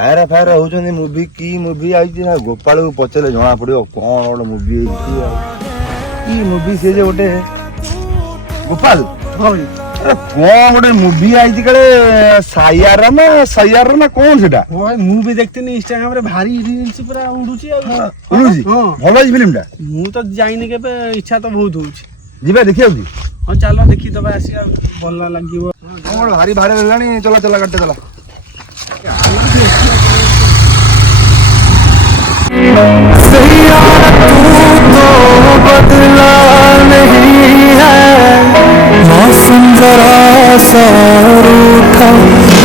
fire fire होउछन्ती movie की movie आइछि ना गोपाल को पचले जणा पड़ियो कोन ओड मूवी की मूवी से जे ओटे गोपाल अरे कोन ओटे मूवी आइछि कले सायार ना कोन सेटा ओए मूवी देखतेनी इंस्टाग्राम रे भारी रील्स पूरा उडुची उडुची भलो फिल्म टा मु तो जाइने केबे इच्छा तो बहुत होउची जिबा देखियो की हां चलो देखि दबा आसी भल लागिवो कोन भारी भारे लानी चला चला करते चला बदला नहीं है मौसम जरा सा रूठा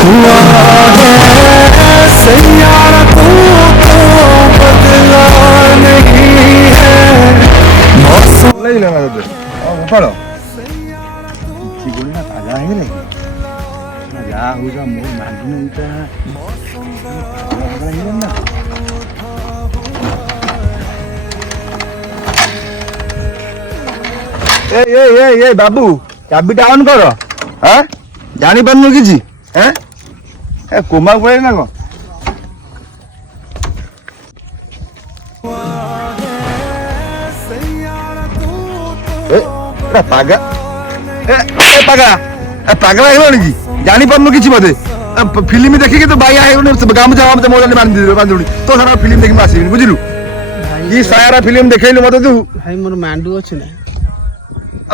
हुआ है सैयारा तू तो बदला नहीं है मौसम ले लेना तो गोपाल की गोली ना ताजा है रे ना जा हो जा मोर मांगने इटा ना ए बाबू चाबी ऑन कर हां जानी पारनु किछि हैं ए कोमा पळे ना को ए पागा पागला हेलोनी की जानी पारनु किछि बदे फिल्म देखि के तो बाई आइ गामजा मोबाइल बांधुनी तो सारा फिल्म देखि आसीबिनी बुझिलु ई सारा फिल्म देखैलु मते तू भाई मोर मांडू अछि ना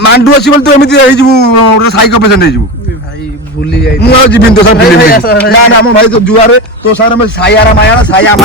मांडू अछि बोल तू एमिति हेइ जबु साइको पेशेंट हेइ जबु भाई भूली जाई मु आ जिबिन तो सब फिल्म ना ना मो भाई तो जुआरे तो सारा में सायारा मायारा साया